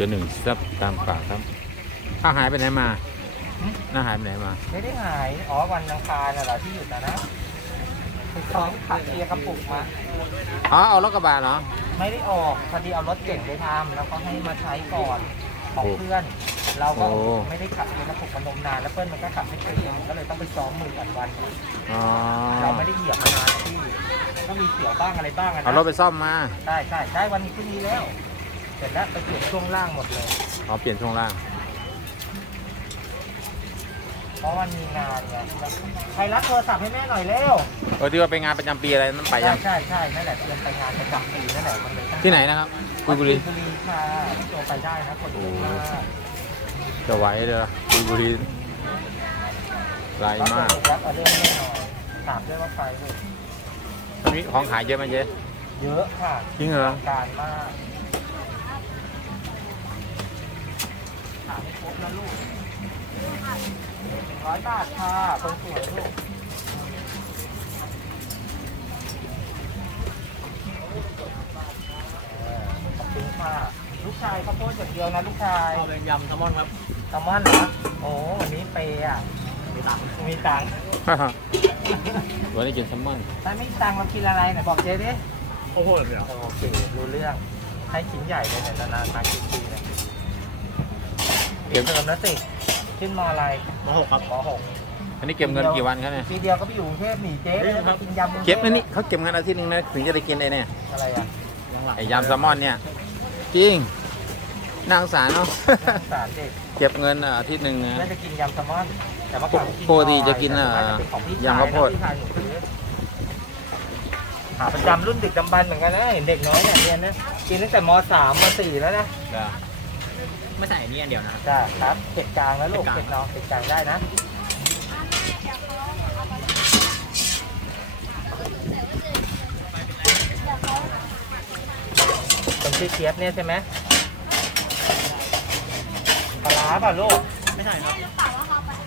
จอหนึ่งซับตามปากครับข้าวหายไปไหนมาหน้าหายไปไหนมา ไม่ได้หาย อ๋อวันอังคารน่ะเหรอที่หยุดนะนะไปซ้อมขับเกียร์กระปุกมา อ๋อ เอารถกระบะเหรอ ไม่ได้ออกพอดีเอารถเก่งไปทำแล้วก็ให้มาใช้ก่อนของโอ้เพื่อน เราก็โอ้ ไม่ได้ขับเกียร์กระปุกมันนมนานแล้วเพื่อนมันก็ขับไม่เป็นก็เลยต้องไปซ้อมมือกันวัน อ๋อ เราไม่ได้เหยียบมานานนะพี่ก็มีเสียวบ้างอะไรบ้างอะเอานะรถไปซ่อมมา ใช่ใช่ได้วันนี้พรุ่งนี้แล้ว เสร็จแล้วไปเปลี่ยนช่วงล่างหมดเลย อ๋อเปลี่ยนช่วงล่าง เพราะวันมีงานไงใครรับโทรศัพท์ให้แม่หน่อยเร็วเออที่ว่าไปงานประจำปีอะไรนั่นไปใช่ยัง ใช่ใช่นั่นแหละเตรียมไปงานประจำปีนั่นแหละมันเลยตั้งที่ไหนนะครับกุยบุรี กุยบุรีค่ะโทรไปได้นะคนเยอะมากจะไหวเด้อกุยบุรีไกลมาก รับออเดอร์แน่นอนถามด้วยว่าใครเลยมันมีของขายเยอะไหมเจ๊เยอะค่ะ จริงเหรอลัการมากถาม ให้ครบนะลูกหนึ่งร้อยบาทค่ะคนสวยลูกเออขอบคุณค่ะ ลูกชายข้าวโพดอย่างเดียวนะลูกชายเอาเป็นยำแซลมอนครับแซลมอนเหรอโอ้วันนี้เปย์อะ มีตังค์มีตังค์วันนี้กินแซลมอนถ้าไม่มีตังค์เรากินอะไรไหนบอกเจ๊ดิโอ้โหเดี๋ยวโอเครู้เรื่องให้ชิ้นใหญ่เลยเนี่ยนานๆมากินทีเนี่ย เก็บเติมแล้วสิขึ้นมอะไรมหกครับมหกอันนี้เก็บเงินกี่วันครับเนี่ยทีเดียวก็ไปอยู่กรุงเทพหนีเจ๊เลยมากินยำรุงทพเก็บนะนี่เขาเก็บเงินอาทิตย์หนึงนะถึงจะได้กินไอ้เนี่ยอะไรอะยังหลังไอ้ยำแซลมอนเนี่ยจริงนางสารเนาะสารเด็กเก็บเงินอาทิตย์หนึ่งนะเพื่อจะกินยำแซลมอนแต่เมื่อก่อนกินปกติจะกินบ่อยอะแต่ว่จะเป็นของพี่ยำข้าวโพดชยนะพี่ชายหนูซื้อหาประจำรุ่นดึกดำบรรพ์เหมือนกันนะเห็นเด็กน้อยเนี่ยเรียนนะกินตั้งแต่มสามมสี่แล้วนะ ไม่ใส่อันนี้อันเดียวนะครับ จ้าครับเผ็ดกลางแล้วลูกเผ็ดกลางเผ็ดน้องเผ็ดกลางได้นะ เป็นชื่อเชียบเนี่ยใช่ไหมปลาร้าเปล่าลูกไม่ใช่ครับ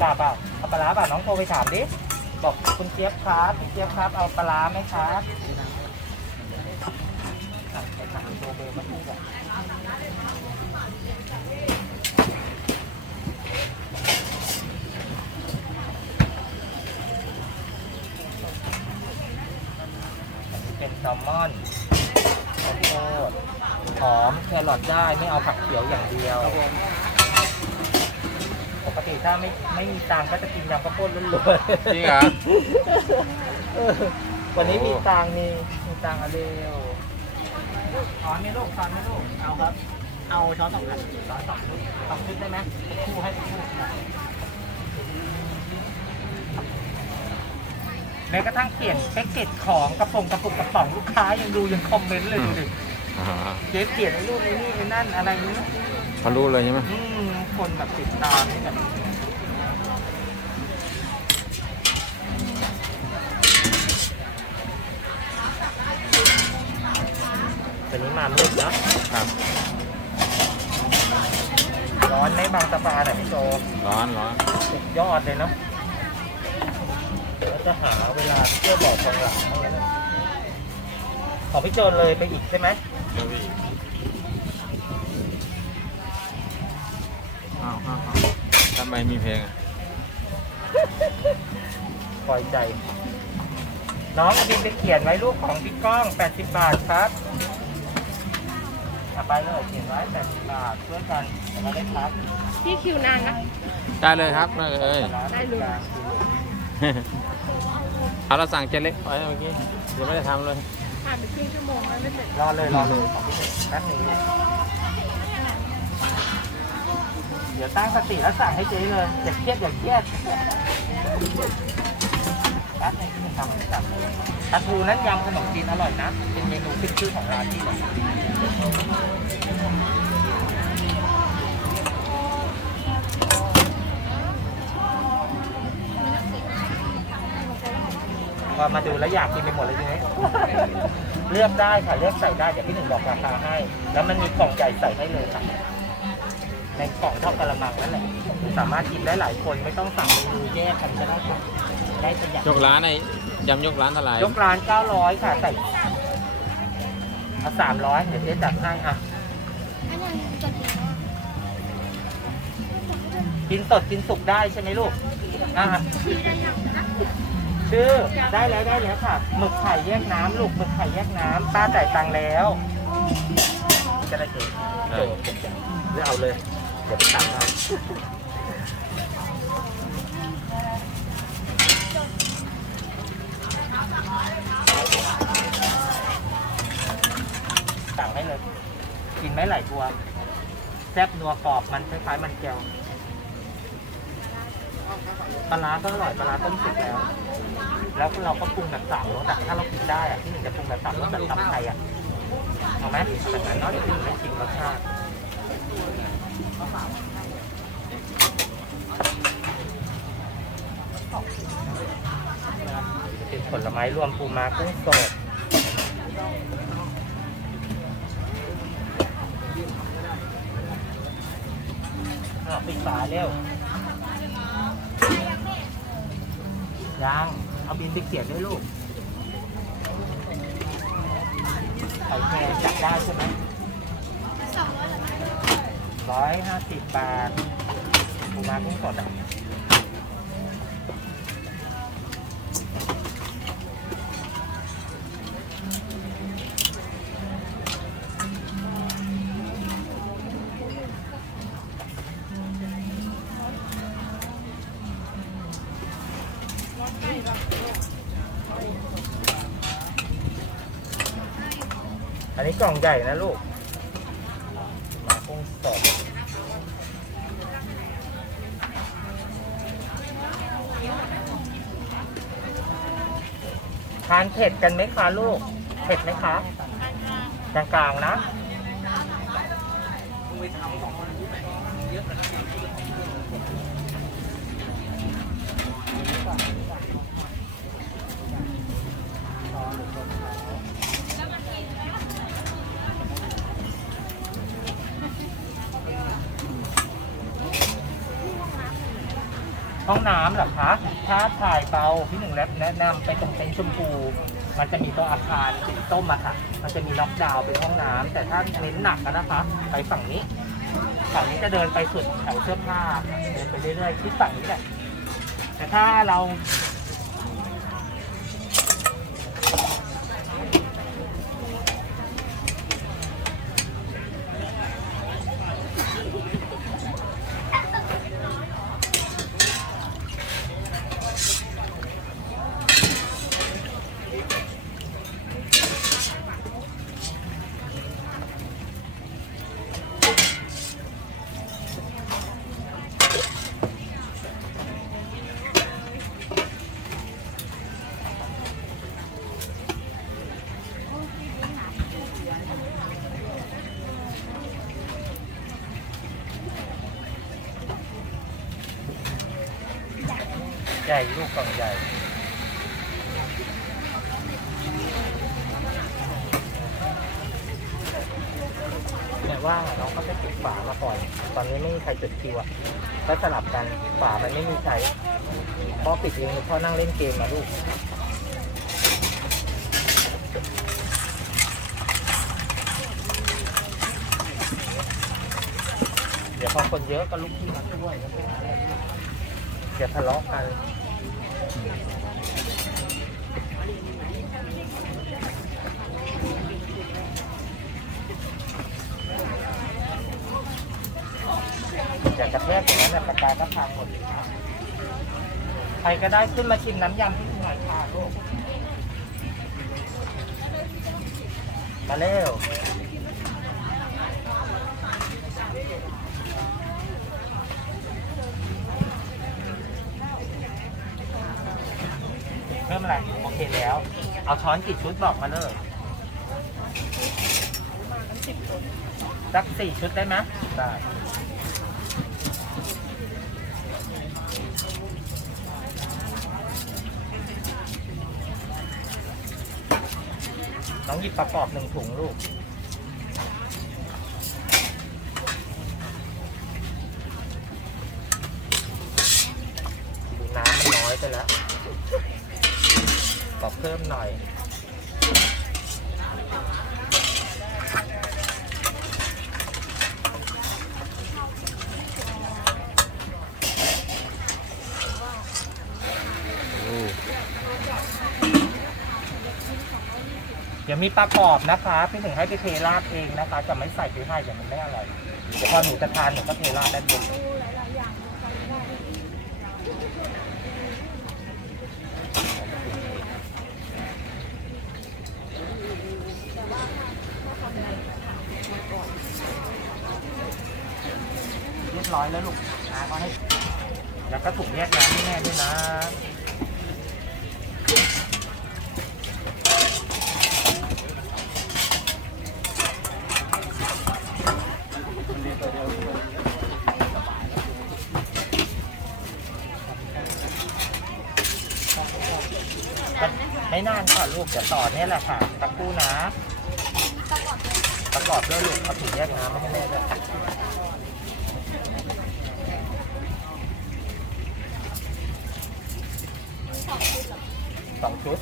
ปลาเปล่าเอาปลาร้าเปล่าน้องโทรไปถามดิ บอกคุณเจี๊ยบครับคุณเจี๊ยบครับ เอาปลาร้าไหมครับอะไปถามโทรเบอร์มาที่ก่อนเป็นแซ ลมอนข้าวโพดหอมแครอทได้ไม่เอาผักเขียวอย่างเดียวครับผมปกติถ้าไม่ไม่มีตังค์ก็จะกินยำข้าวโพดล้วนๆจริงเหรอเออวันนี้มีตังค์มีมีตังค์อะเร็วถอนไหม่ลูกถอนไหม่ลูกเอาครับ เอาช้อนสองอันถอนสองชุดสองชุดได้ไหมคู่ให้เป็นคู่ แม้กระทั่งเปลี่ยนแพ็กเกจของกระป๋องกระปุกกระป๋องลูกค้ายังดูยังคอมเมนต์เลยดูดิอ่าเจ๊เปลี่ยนไอ้นู่นไอ้นี่ไอ้นั่นอะไรนี้เขารู้เลยใช่ไหมอืมคนแบบติดตามนี่แบบตอนนี้มามืดเนอะครับ ร้อนไหมบางสะพานอะพี่โจร้อนร้อนสุดยอดเลยเนาะเดี๋ยว จะหาเวลาเที่ยวบอกตรงหลังเท่านั้นนะของพี่โจเลยไปอีกใช่ไหมอ้าวอ้าวอ้าวทำไมมีเพลงอะปล่อยใจ น้องเอาบินไปเขียนไว้รูปของพี่ก้อง 80 บาทครับเอาไปเลยเขียนไว้ 80 บาทช่วยกันแต่เราได้พักพี่คิวนานนะ ได้เลยครับได้เลย ได้เลย เอาเราสั่งเจเล็กไว้เมื่อกี้ยังไม่ได้ทำเลยผ่านไปครึ่งชั่วโมงแล้วไม่เสร็จรอเลยรอเลยของพี่เด็กแป๊บหนึงเดี๋ยวตั้งสติแล้วสั่งให้เจ๊เลยอย่าเครียดอย่าเครียดแป๊บหนึงที่หนึ่งทำให้สั่งปลาทูนั้นยำขนมจีนอร่อยนะ เป็นเมนูขึ้นชื่อของร้านที่เลย พอมาดูแล้วอยากกินไปหมดเลยทีนี้เลือกได้ค่ะเลือกใส่ได้เดี๋ยวพี่หนึ่งบอกราคาให้ แล้วมันมีกล่องใหญ่ใส่ให้เลยค่ะ ในกล่องเท่ากระมังนั่นแหละสามารถกินได้หลายคนไม่ต้องสั่งเมนูแยกกันก็ได้ค่ะได้ประหยัดยกร้านไอ้ยำยกร้านเท่าไหร่ยกร้าน900ค่ะใส่เอา300เดี๋ยวเจ๊จัดให้อะอันนั้นจะดีกินสดกินสุกได้ใช่ไหมลูกอ่า ชื่อได้แล้วได้แล้วค่ะหมึกไข่แยกน้ำลูกหมึกไข่แยกน้ำป้าจ่ายตังค์แล้ว จะได้เกิดโจทย์หรือเอาเลยเดี๋ยวไปตังค์เอาสั่งให้เลย กินไหมหลายตัว แซ่บนัวกรอบมันคล้ายๆมันแก้ว ปลาร้าก็อร่อยปลาร้าต้มสุกแล้ว แล้วเราก็ปรุงแบบสามรสอะถ้าเรากินได้อะที่หนึ่งจะปรุงแบบสามรสแบบตำไทยอะเอาไหมแบบนั้นเนาะเดี๋ยวพี่หนึ่งได้ชิมรสชาติเป็นผลไม้รวมปูม้ากุ้งสดอะปิดฝาเร็ว ยังเอาบินไปเขียนด้วยลูกไข่แครงจับได้ใช่ไหมร้อยห้าสิบบาทปูม้ากุ้งสดอะ อันนี้กล่องใหญ่นะลูกมากุ้งสดทานเผ็ดกันไหมคะลูก เผ็ดไหมคะ กลางๆนะ ห้องน้ำเหรอคะ ถ้าถ่ายเบาพี่หนึ่งแรปแนะนำไปตรงเต็นท์ชมพู มันจะมีตัวอาคารสีส้มอะค่ะ มันจะมีน็อกดาวน์เป็นห้องน้ำแต่ถ้าเน้นหนักอะนะคะ ไปฝั่งนี้ ฝั่งนี้จะเดินไปสุดแถวเสื้อผ้าเดินไปเรื่อยๆที่ฝั่งนี้แหละแต่ถ้าเรา ใหญ่ลูกกล่องใหญ่เนี่ยว่าน้องก็ไปปิดฝามาก่อน ตอนนี้ไม่มีใครจดคิวอะก็สลับกันฝามันไม่มีใช้พ่อปิดเองพ่อนั่งเล่นเกมนะลูกเดี๋ยวพอคนเยอะก็ลุกขึ้นมาช่วย อย่าทะเลาะกันอย่ากระแทกอย่างนั้นนะปากกาก็พังหมดใครก็ได้ขึ้นมาชิมน้ำยำที่หน่อยค่ะลูกมาเร็ว เพิ่มอะไร โอเคแล้ว เอาช้อนกี่ชุดบอกมาเลยสักสี่ชุดได้ไหมได้น้องหยิบประกอบหนึ่งถุงลูก ขอเพิ่มหน่อยเดี๋ยวมีปลากรอบนะคะพี่หนึ่งให้ไปเทราดเองนะคะ จะไม่ใส่พริกไทยเดี๋ยวมันไม่อร่อยเดี๋ยวพอหนูจะทานหนูก็เทราดได้เลย บร้อยแล้วลูกน้าก็ให้ แล้วก็ถุงแยกน้ำให้แม่ด้วยนะไม่นานค่ะลูกเดี๋ยวต่อเนี่ยแหละค่ะตะกู้นะประกอบด้วยลูกเอาถุงแยกน้ำมาให้แม่ด้วย สองชุด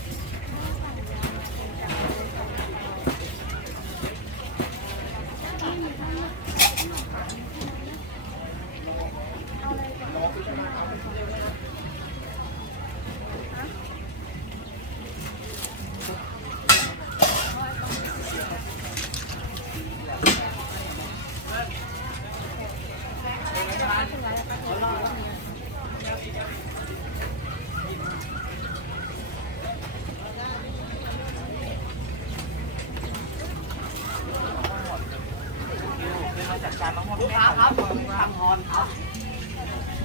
มาจัดการมะม่วงลูกค้าครับทำทอนครับ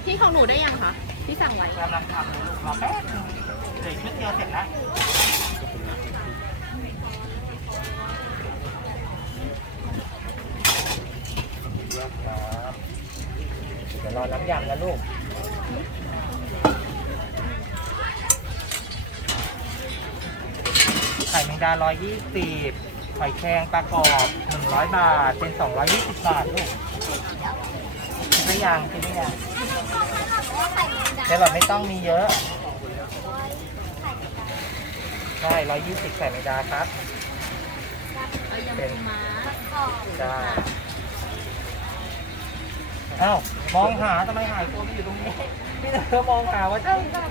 พี่ของหนูได้ยังคะพี่สั่งไว้กำลังทำลยลูกรอแป๊บนึงเดี๋ยวชุดเดียวเสร็จแล้วครับเดี๋ยวรอน้ำยำนะลูกไข่แมงดา 120หอยแครงปลากรอบ 100 บาท เป็น 220 บาทลูก กินได้ยังกินได้ยังแต่แบบไม่ต้องมีเยอะใช่120ไข่แมงดาครับ เป็นจ้าเอ้ามองหาทำไมหายตัวไปอยู่ตรงนี้ พี่เธอมองหาว่าใช่ค่ะ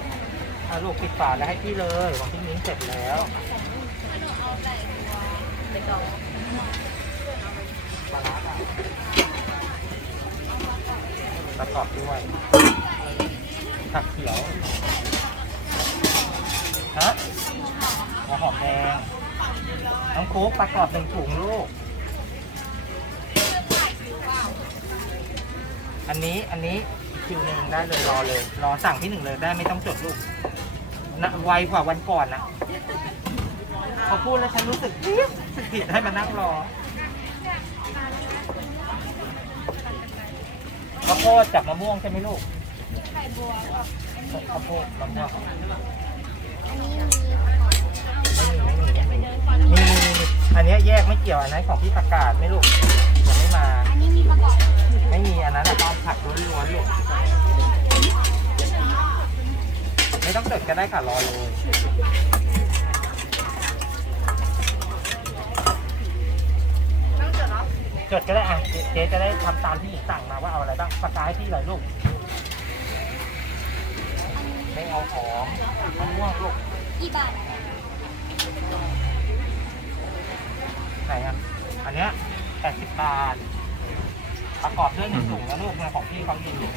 อะลูกปิดฝาแล้วให้พี่เลยบอกพี่มิ้นเสร็จแล้วปลาร้าอะ ประกอบด้วยผักเขียวฮะหัวหอมแดงน้ำค้กประกอบหนึ่งถุงลูก อันนี้อันนี้คิวหนึ่งได้เลยรอเลย รอสั่งที่หนึ่งเลยได้ไม่ต้องจดลูกนะไวกว่าวันก่อนนะพอพูดแล้วฉันรู้สึกรู้สึกผิดให้มานั่งรอ ข้าวโพดจากมะม่วงใช่ไหมลูกไข่บัวข้าวโพดมะม่วงมีมีมีอันเนี้ยแยกไม่เกี่ยวอันนั้นของพี่ประกาศไหม่ลูกยังไม่มาอันนี้มีประกอบไม่มีอันนั้นอะตองผักล้วนๆลูกไม่ต้องจดก็ได้ค่ะรอเลย ต้องจดเนาะจดก็ได้อะเจ๊เจ๊จะได้ทำตามที่หญิงสั่งมาว่าเอาอะไรบ้างประกาศให้พี่เลยลูกไม่เอาหอมมะม่วงลูกกี่บาทไหนอะอันเนี้ยแปดสิบบาท ประกอบด้วยหนึ่งถุงนะลูกเนี่ยของพี่เขาดีอยู่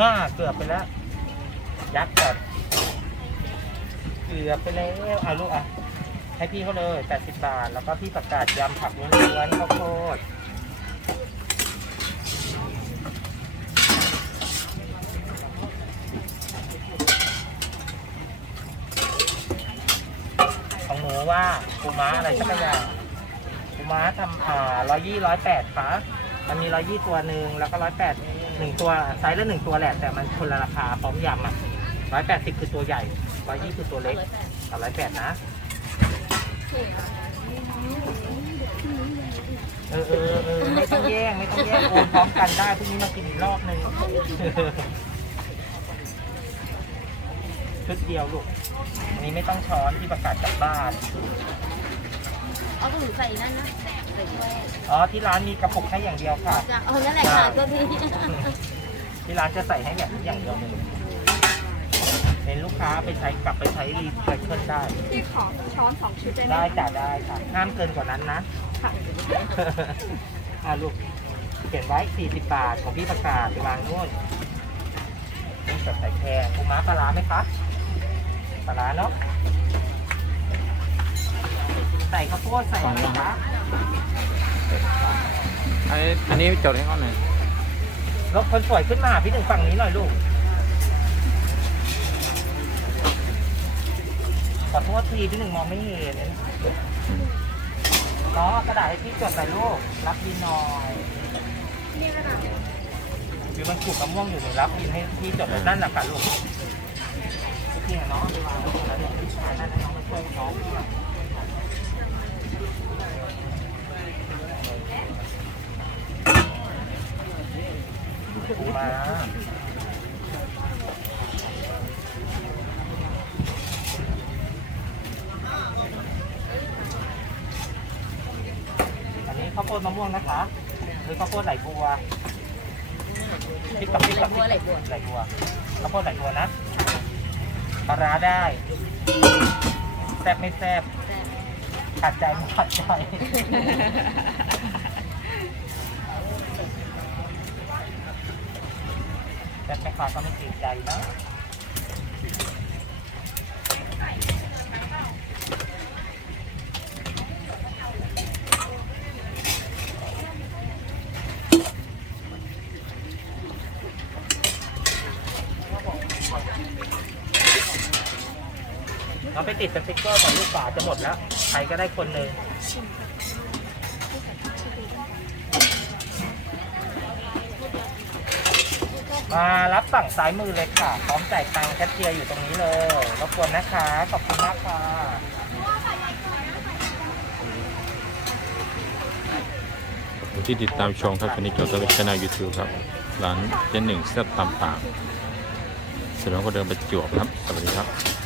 ง่าเกือบไปแล้ว ยัดก่อนเกือบไปแล้วเอาลูกอะ ให้พี่เขาเลย80บบาท แล้วก็พี่ประกาศยำผักล้วนๆข้าวโพดของหนูว่าปูม้าอะไรสักอย่างปูม้าทำอ่าร้อยยี่ร้อยแปดค่ะมันมีร้อยยี่ตัวหนึ่งแล้วก็ร้อยแปด หนึ่งตัวไซส์ละหนึ่งตัวแหละแต่มันคนละราคาพร้อมยำอะร้อยแปดสิบคือตัวใหญ่ร้อยยี่คือตัวเล็กเอาร้อยแปดนะ เออเออเออไม่ต้องแย่งไม่ต้องแย่งโอนพร้อมกันได้พรุ่งนี้มากินอีกรอบหนึ่งชุดเดียวลูกอันนี้ไม่ต้องช้อนที่ประกาศกลับบ้าน เอาถุงใส่นั่นนะ อ๋อที่ร้านมีกระปุกให้อย่างเดียวค่ะจะเออนั่นแหละค่ะตัวที่ที่ร้านจะใส่ให้แบบนี้อย่างเดียวเลยเป็นลูกค้าไปใช้กลับไปใช้รีไซเคิลได้ที่ขอช้อนสองชุดได้ไหมได้จ้ะได้ค่ะห้ามเกินกว่านั้นนะ ค่ะอ่าลูกเขียนไว้ 40 บาท ของพี่ประกาศไปวางนู่นนี่สดใส่แคร์ปูม้าปลาร้าไหมคะปลาร้าเนาะ ใส่ข้าวโพดใส่อะไรคะไอ้อันนี้จดให้เขาหน่อยรบคนสวยขึ้นมาพี่หนึ่งฝั่งนี้หน่อยลูก ขอโทษทีพี่หนึ่งมองไม่เห็นอืมน้องเอากระดาษให้พี่จดหน่อยลูก รับบินหน่อยคือมันถูกมะม่วงอยู่ในรับบินให้พี่จดเลยนั่นแหละค่ะลูกพี่น้องเอาไปวางไว้ตรงนั้นเนี่ยพี่ชายนั่นให้น้องมาช่วยน้องพี่หน่อย มาอันนี้ข้าวโพดมะม่วงนะคะหรือข้าวโพดไหลบัวพริกกับพริกกับพริกไหลบัวไหลบัวข้าวโพดไหลบัวนะปลาร้าได้แซ่บไม่แซ่บขัดใจไม่ขัดใจ แซ่บไม่ขาก็ไม่เกรงใจนะเราไปติดสติ๊กเกอร์ก่อนลูกฝาจะหมดแล้ว ใครก็ได้คนหนึ่ง มารับสั่งซ้ายมือเลยค่ะ พร้อมจ่ายตังค์แคชเชียร์อยู่ตรงนี้เลยรบกวนนะคะ ขอบคุณมากค่ะขอบคุณที่ติดตามชมครับวันนี้เกี่ยวกับช่องยูทูบครับร้านเจนหนึ่งแซ่บตามปากสำหรับคนเดินไปจวบครับ สวัสดีครับ